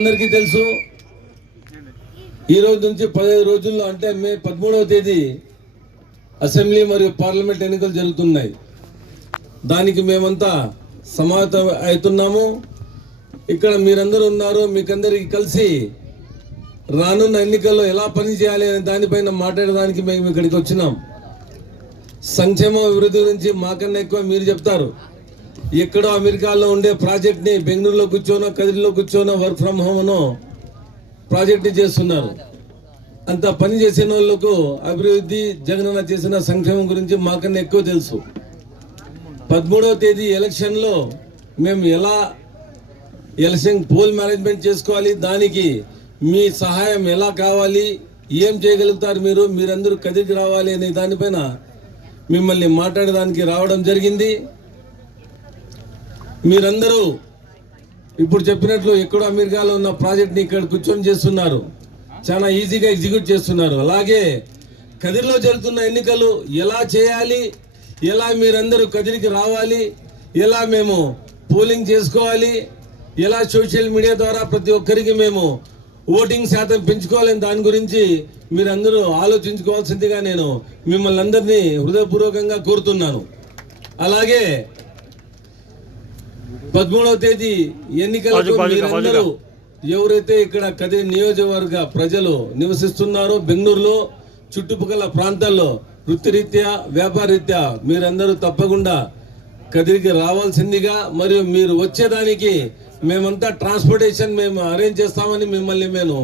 అందరికీ తెలుసు ఈ రోజు నుంచి 15 రోజుల్లో అంటే మే 13వ తేదీ అసెంబ్లీ మరియు పార్లమెంట్ ఎన్నికలు జరుగుతున్నాయి. దానికి మేమంతా సమాయత్తం అవుతున్నాము. ఇక్కడ మీరందరూ ఉన్నారు. మీకందరికి కలిసి రానున్న ఎన్నికల్లో ఎలా పనిచేయాలి అనే దానిపైన మాట్లాడడానికి మేము ఇక్కడికి వచ్చినాం. సంక్షేమ అభివృద్ధి గురించి మాకన్నా ఎక్కువ మీరు చెప్తారు. ఎక్కడో అమెరికాలో ఉండే ప్రాజెక్ట్ని బెంగళూరులో కూర్చోనో కదిరిలో కూర్చోనో వర్క్ ఫ్రమ్ హోమ్నో ప్రాజెక్ట్ని చేస్తున్నారు. అంత పని చేసిన వాళ్ళకు అభివృద్ధి జగనన్న చేసిన సంక్షేమం గురించి మాకన్నా ఎక్కువ తెలుసు. 13వ తేదీ ఎలక్షన్లో మేము ఎలా ఎలక్షన్ పోల్ మేనేజ్మెంట్ చేసుకోవాలి, దానికి మీ సహాయం ఎలా కావాలి, ఏం చేయగలుగుతారు, మీరందరూ కదిరికి రావాలి అనే దానిపైన మిమ్మల్ని మాట్లాడడానికి రావడం జరిగింది. మీరందరూ ఇప్పుడు చెప్పినట్లు ఎక్కడో అమెరికాలో ఉన్న ప్రాజెక్ట్ని ఇక్కడ కూర్చొని చేస్తున్నారు. చాలా ఈజీగా ఎగ్జిక్యూట్ చేస్తున్నారు. అలాగే కదిరిలో జరుగుతున్న ఎన్నికలు ఎలా చేయాలి, ఎలా మీరందరూ కదిరికి రావాలి, ఎలా మేము పోలింగ్ చేసుకోవాలి, ఎలా సోషల్ మీడియా ద్వారా ప్రతి ఒక్కరికి మేము ఓటింగ్ శాతం పెంచుకోవాలని దాని గురించి మీరందరూ ఆలోచించుకోవాల్సిందిగా నేను మిమ్మల్ని అందరినీ హృదయపూర్వకంగా కోరుతున్నాను. అలాగే 13వ తేదీ ఎన్నికలకు మీరందరూ ఎవరైతే ఇక్కడ కదిరి నియోజకవర్గ ప్రజలు నివసిస్తున్నారో బెంగళూరులో చుట్టుపక్కల ప్రాంతాల్లో వృత్తిరీత్యా వ్యాపారరీత్యా మీరందరూ తప్పకుండా కదిరికి రావాల్సిందిగా, మరియు మీరు వచ్చేదానికి మేమంతా ట్రాన్స్పోర్టేషన్ మేము అరేంజ్ చేస్తామని మిమ్మల్ని మేము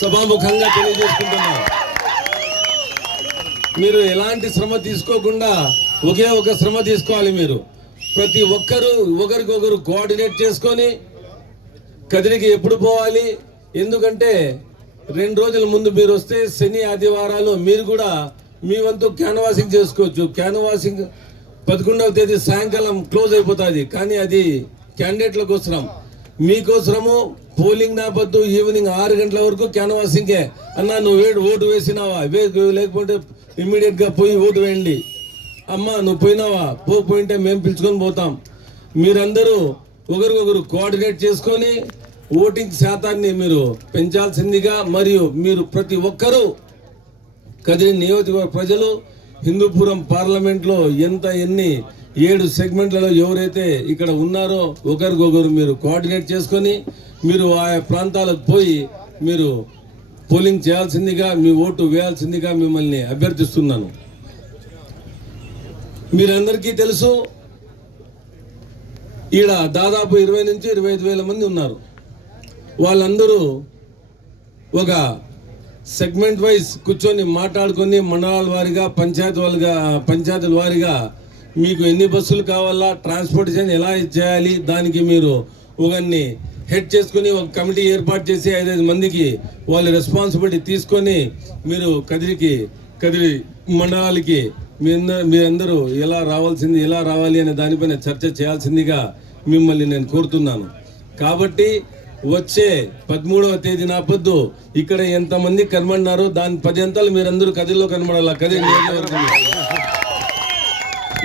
సభాముఖంగా తెలియజేసుకుంటున్నాం. మీరు ఎలాంటి శ్రమ తీసుకోకుండా ఒకే ఒక శ్రమ తీసుకోవాలి. మీరు ప్రతి ఒక్కరూ ఒకరికొకరు కోఆర్డినేట్ చేసుకొని కదిరికి ఎప్పుడు పోవాలి, ఎందుకంటే 2 రోజుల ముందు మీరు వస్తే శని ఆదివారాలు మీరు కూడా మీ వంతు క్యాన్వాసింగ్ చేసుకోవచ్చు. క్యాన్వాసింగ్ 11వ తేదీ సాయంకాలం క్లోజ్ అయిపోతుంది, కానీ అది క్యాండిడేట్ల కోసం. మీకోసము పోలింగ్ నాపద్దు ఈవినింగ్ 6 గంటల వరకు క్యాన్వాసింగే. అన్నా నువ్వు ఓటు వేసినావా, లేకపోతే ఇమ్మీడియట్గా పోయి ఓటు వేయండి. అమ్మ నువ్వు పోయినావా, పోయింటే మేము పిలుచుకొని పోతాం. మీరందరూ ఒకరికొకరు కోఆర్డినేట్ చేసుకొని ఓటింగ్ శాతాన్ని మీరు పెంచాల్సిందిగా, మరియు మీరు ప్రతి ఒక్కరూ కదిరి నియోజకవర్గ ప్రజలు హిందూపురం పార్లమెంట్లో ఎన్ని 7 సెగ్మెంట్లలో ఎవరైతే ఇక్కడ ఉన్నారో ఒకరికొకరు మీరు కోఆర్డినేట్ చేసుకొని మీరు ఆయా ప్రాంతాలకు పోయి మీరు పోలింగ్ చేయాల్సిందిగా, మీ ఓటు వేయాల్సిందిగా మిమ్మల్ని అభ్యర్థిస్తున్నాను. మీరందరికీ తెలుసు ఈడ దాదాపు 20 నుంచి 25 వేల మంది ఉన్నారు. వాళ్ళందరూ ఒక సెగ్మెంట్ వైజ్ కూర్చొని మాట్లాడుకొని మండలాల వారీగా పంచాయతీల వారీగా మీకు ఎన్ని బస్సులు కావాలా, ట్రాన్స్పోర్టేషన్ ఎలా చేయాలి, దానికి మీరు ఒకరిని హెడ్ చేసుకుని ఒక కమిటీ ఏర్పాటు చేసి 5 మందికి వాళ్ళ రెస్పాన్సిబిలిటీ తీసుకొని మీరు కదిరి మండలాలకి మీరందరూ ఎలా రావాలి అనే దానిపైన చర్చ చేయాల్సిందిగా మిమ్మల్ని నేను కోరుతున్నాను. కాబట్టి వచ్చే 13వ తేదీ నాపొద్దు ఇక్కడ ఎంతమంది కనబడినారో దాని 10 అంతాలు మీరందరూ కదిరిలో కనబడాలా. కదిరి నియోజకవర్గం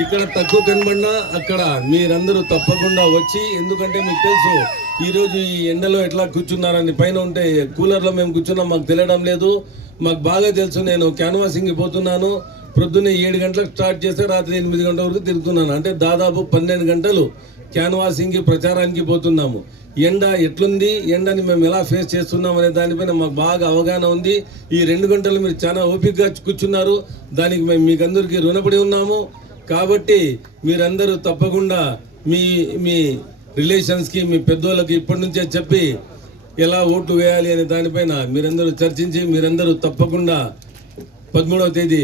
ఇక్కడ తక్కువ కనబడినా అక్కడ మీరందరూ తప్పకుండా వచ్చి, ఎందుకంటే మీకు తెలుసు ఈరోజు ఈ ఎండలో ఎట్లా కూర్చున్నారని. పైన ఉంటే కూలర్లో మేము కూర్చున్నాం, మాకు తెలియడం లేదు. మాకు బాగా తెలుసు. నేను క్యాన్వాసింగ్కి పోతున్నాను. ప్రొద్దున్నే 7 గంటలకు స్టార్ట్ చేస్తే రాత్రి 8 గంటల వరకు తిరుగుతున్నాను. అంటే దాదాపు 12 గంటలు క్యాన్వాసింగ్కి ప్రచారానికి పోతున్నాము. ఎండ ఎట్లుంది, ఎండని మేము ఎలా ఫేస్ చేస్తున్నాం అనే దానిపైన మాకు బాగా అవగాహన ఉంది. ఈ 2 గంటలు మీరు చాలా ఓపికగా కూర్చున్నారు. దానికి మేము మీకందరికీ రుణపడి ఉన్నాము. కాబట్టి మీరందరూ తప్పకుండా మీ రిలేషన్స్కి, మీ పెద్దోళ్ళకి ఇప్పటి నుంచే చెప్పి ఎలా ఓట్లు వేయాలి అనే దానిపైన మీరందరూ చర్చించి మీరందరూ తప్పకుండా 13వ తేదీ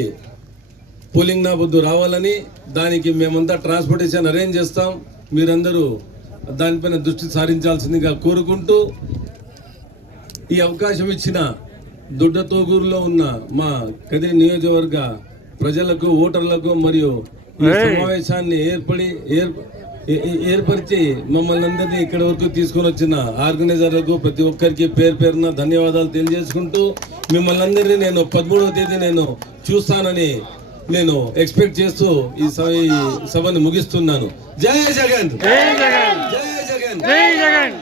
పోలింగ్ నాపొద్దు రావాలని, దానికి మేమంతా ట్రాన్స్పోర్టేషన్ అరేంజ్ చేస్తాం. మీరందరూ దానిపైన దృష్టి సారించాల్సిందిగా కోరుకుంటూ, ఈ అవకాశం ఇచ్చిన దొడ్డతోగూరులో ఉన్న మా కదిరి నియోజకవర్గ ప్రజలకు, ఓటర్లకు మరియు ఈ సమావేశాన్ని ఏర్పరిచి మమ్మల్ని అందరినీ ఇక్కడ వరకు తీసుకొని వచ్చిన ఆర్గనైజర్లకు ప్రతి ఒక్కరికి పేరున ధన్యవాదాలు తెలియజేసుకుంటూ, మిమ్మల్ని అందరినీ నేను 13వ తేదీ నేను చూస్తానని నేను ఎక్స్పెక్ట్ చేస్తూ ఈ సభను ముగిస్తున్నాను. జై జగన్, జై జగన్, జై జగన్, జై జగన్.